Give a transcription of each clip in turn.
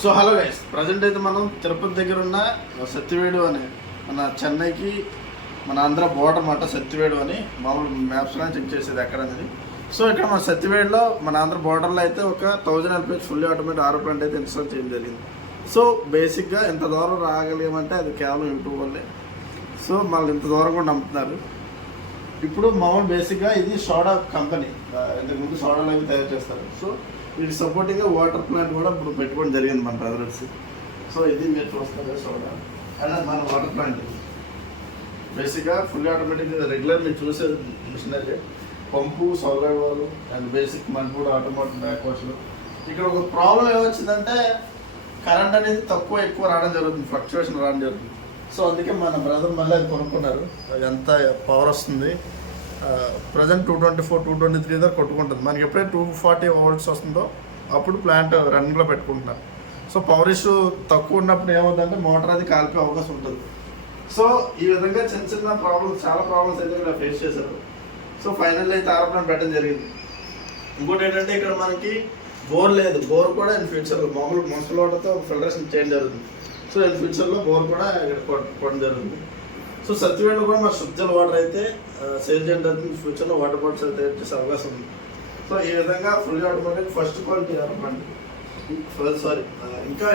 So hello guys, present అయితే మనం తిరుపతి దగ్గర ఉన్న సత్యవేడు అని మన చెన్నైకి మన ఆంధ్ర బోర్డర్ అన్నమాట. సత్యవేడు అని మామూలు మ్యాప్స్లో చెక్ చేసేది ఎక్కడ అనేది. సో ఇక్కడ మన సత్యవేడులో మన ఆంధ్ర బోర్డర్లో అయితే ఒక 1000 LPH ఫుల్లీ ఆటోమేటిక్ ఆరో ప్లాంట్ అయితే ఇన్స్టాల్ చేయడం జరిగింది. సో బేసిక్గా ఎంత దూరం రాగలిగామంటే అది కేవలం యూట్యూబ్ వల్లే. సో మళ్ళీ ఇంత దూరం కూడా నమ్ముతున్నారు. ఇప్పుడు మామూలు బేసిక్గా ఇది సోడా కంపెనీ, ఇంతకుముందు సోడాలు అవి తయారు చేస్తారు. సో వీటి సపోర్టింగ్గా వాటర్ ప్లాంట్ కూడా ఇప్పుడు పెట్టుకోవడం జరిగింది మన బ్రదర్స్. సో ఇది మీరు చూస్తారు సోడా అండ్ మన వాటర్ ప్లాంట్ బేసిక్గా ఫుల్లీ ఆటోమేటిక్ రెగ్యులర్ మీరు చూసే మిషనరీ పంపు, సోలార్ వాళ్ళు అండ్ బేసిక్ మన కూడా ఆటోమేటిక్ బ్యాక్ వాష్లు. ఇక్కడ ఒక ప్రాబ్లం ఏమొచ్చిందంటే కరెంట్ అనేది తక్కువ ఎక్కువ రావడం జరుగుతుంది, ఫ్లక్చువేషన్ రావడం జరుగుతుంది. సో అందుకే మన బ్రదర్ మళ్ళీ అది కొనుక్కున్నారు. అది ఎంత పవర్ వస్తుంది, ప్రజెంట్ 224, 223 దాకా కొట్టుకుంటుంది. మనకి ఎప్పుడైతే 240 volts వస్తుందో అప్పుడు ప్లాంట్ రన్నింగ్లో పెట్టుకుంటున్నారు. సో పవర్ ఇష్యూ తక్కువ ఉన్నప్పుడు ఏమవుతుందంటే మోటార్ అది కాలిపోయే అవకాశం ఉంటుంది. సో ఈ విధంగా చిన్న చిన్న ప్రాబ్లమ్స్, చాలా ప్రాబ్లమ్స్ అయితే ఇలా ఫేస్ చేశారు. సో ఫైనల్ అయితే ఆరో ప్లాంట్ పెట్టడం జరిగింది. ఇంకోటి ఏంటంటే ఇక్కడ మనకి బోర్ లేదు. బోర్ కూడా ఇన్ ఫ్యూచర్లో మామూలు మున్సిపల్ వాటర్తో ఫిల్టరేషన్ చేయడం జరుగుతుంది. సో ఇన్ ఫ్యూచర్లో బోర్ కూడా ఇక్కడ కొట్టడం జరుగుతుంది. సో సత్యవేడులో కూడా మన శుద్ధ వాటర్ అయితే సేల్ చేయడం జరుగుతుంది. ఫ్యూచర్లో వాటర్ బాటిల్స్ అయితే చేసే అవకాశం ఉంది. సో ఈ విధంగా ఫుల్ ఆటోమేటిక్ ఫస్ట్ క్వాలిటీ ఆరోపండి. ఇంకా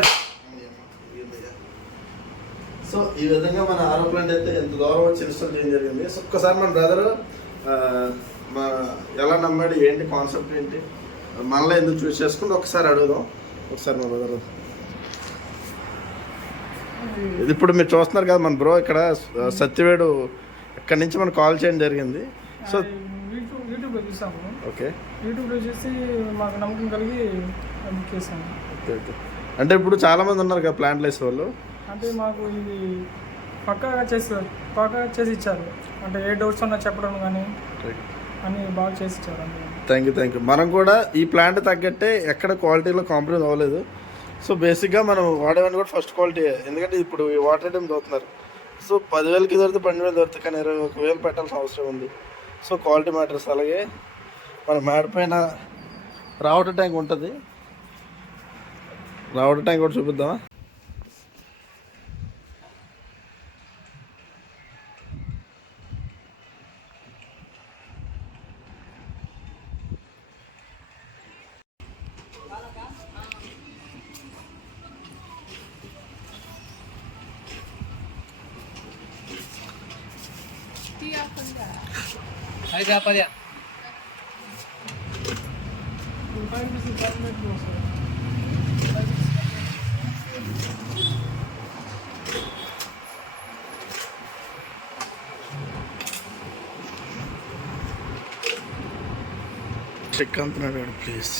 సో ఈ విధంగా మన ఆరో ప్లాంట్ అయితే ఎంత దూరం వచ్చి ఇన్స్టాల్ చేయడం జరిగింది. సో ఒక్కసారి మన బ్రదర్ మా ఎలా నమ్మాడు, ఏంటి కాన్సెప్ట్ ఏంటి, మనలో ఎందుకు చూస్ చేసుకుంటే ఒకసారి అడుగుదాం. ఒకసారి మా బ్రదర్ ఇది ఇప్పుడు మీరు చూస్తున్నారు కదా మన బ్రో, ఇక్కడ సత్యవేడు ఇక్కడ నుంచి మనకు కాల్ చేయడం జరిగింది. సో యూట్యూబ్లో చూసాము. ఓకే, యూట్యూబ్లో చూసి మాకు నమ్మకం కలిగి బుక్ చేసాము. Okay okay. అంటే ఇప్పుడు చాలామంది ఉన్నారు కదా ప్లాంట్లు వేసే వాళ్ళు, అంటే మాకు ఇది పక్కాగా చేసి ఇచ్చారు. అంటే ఏ డౌట్స్ ఉన్నా చెప్పడం కానీ అన్నీ బాగా చేసి ఇచ్చారు. Thank you. మనం కూడా ఈ ప్లాంట్ తగ్గట్టే ఎక్కడ క్వాలిటీలో కాంప్రమైజ్ అవ్వలేదు. సో బేసిక్గా మనం వాడేవన్నీ కూడా ఫస్ట్ క్వాలిటీ, ఎందుకంటే ఇప్పుడు ఈ వాటర్ ఐటమ్ దొరుకుతున్నారు. సో 10,000కి దొరికితే 12,000 దొరుకుతాయి, కానీ 21,000 పెట్టాల్సిన అవసరం ఉంది. So quality matters. అలాగే మన మేడ పైన రావటర్ ట్యాంక్ ఉంటుంది. రావటర్ ట్యాంక్ కూడా చూపిద్దామా? చెక్ అంటున్నాడు ప్లీజ్.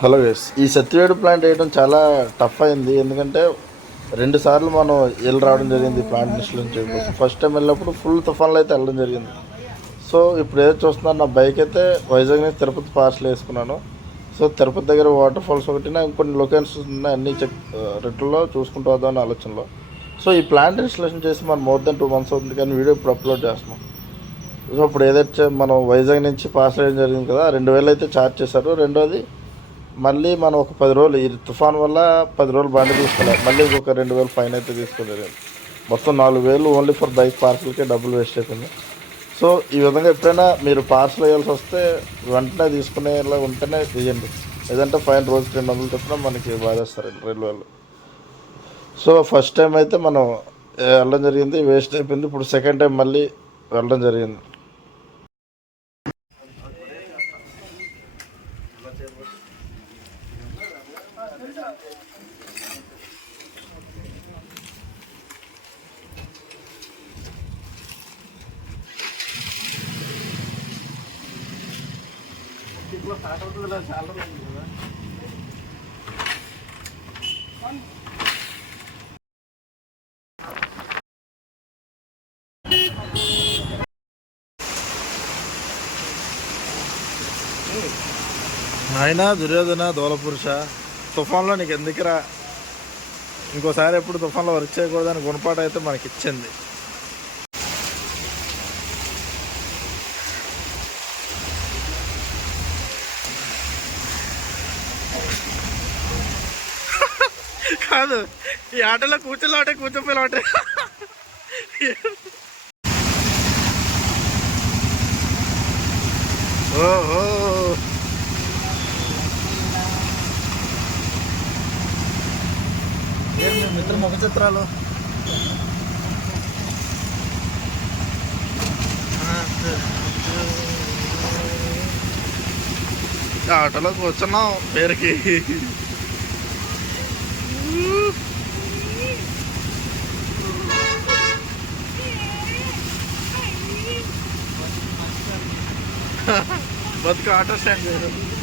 హలో గైస్, ఈ సత్యవేడు ప్లాంట్ వేయడం చాలా టఫ్ అయింది. ఎందుకంటే 2 సార్లు మనం వెళ్ళి రావడం జరిగింది ప్లాంట్ ఇన్స్టాల్ చేయడం. ఫస్ట్ టైం వెళ్ళినప్పుడు ఫుల్ తుఫాన్లో అయితే వెళ్ళడం జరిగింది. సో ఇప్పుడు ఏదో చూస్తున్నాను, నా బైక్ అయితే వైజాగ్ నుంచి తిరుపతి పార్సల్ వేసుకున్నాను. సో తిరుపతి దగ్గర వాటర్ ఫాల్స్ ఒకటి, ఇంకొన్ని లొకేషన్స్ ఉన్నాయి, అన్ని రెట్లో చూసుకుంటూ వద్దామని ఆలోచనలో. సో ఈ ప్లాంట్ ఇన్స్టాలేషన్ చేసి మనం మోర్ దెన్ 2 months అవుతుంది, కానీ వీడియో ఇప్పుడు అప్లోడ్ చేస్తున్నాం. సో ఇప్పుడు ఏదైతే మనం వైజాగ్ నుంచి పార్సల్ వేయడం జరిగింది కదా, 2,000 అయితే ఛార్జ్ చేశారు. రెండోది మళ్ళీ మనం ఒక 10 రోజులు, ఈ తుఫాన్ వల్ల 10 రోజులు బండి తీసుకోలేదు, మళ్ళీ ఇంకొక 2,000 ఫైన్ అయితే తీసుకోలేదు. మొత్తం 4,000 ఓన్లీ ఫర్ బైక్ పార్సల్కే డబ్బులు వేస్ట్ అయిపోయింది. సో ఈ విధంగా ఎప్పుడైనా మీరు పార్సల్ వేయాల్సి వస్తే వెంటనే తీసుకునేలా ఉంటేనే తీయండి, లేదంటే ఫైన్ రోజుకి 200 చొప్పున మనకి బాధేస్తారు రైల్వేలు. సో ఫస్ట్ టైం అయితే మనం వెళ్ళడం జరిగింది, వేస్ట్ అయిపోయింది. ఇప్పుడు సెకండ్ టైం మళ్ళీ వెళ్ళడం జరిగింది. ఇప్పుడు స్టార్ట్ అవుతుంది చాలా రోజులు కదా. ఆయన దుర్యోధన దోలపురుష తుఫాన్లో నీకు ఎందుకురా, ఇంకోసారి ఎప్పుడు తుఫాన్లో వర్క్ చేయకూడదని గుణపాఠం అయితే మనకి ఇచ్చింది. కాదు, ఈ ఆటలో కూర్చోలాటే కూర్చోపోయిలాటే. ఓహో, మిత్ర ముఖ చిత్రాలు. ఆటోలో కూర్చున్నాం పేరుకి. బతుకు ఆటో స్టాండ్ చేశారు.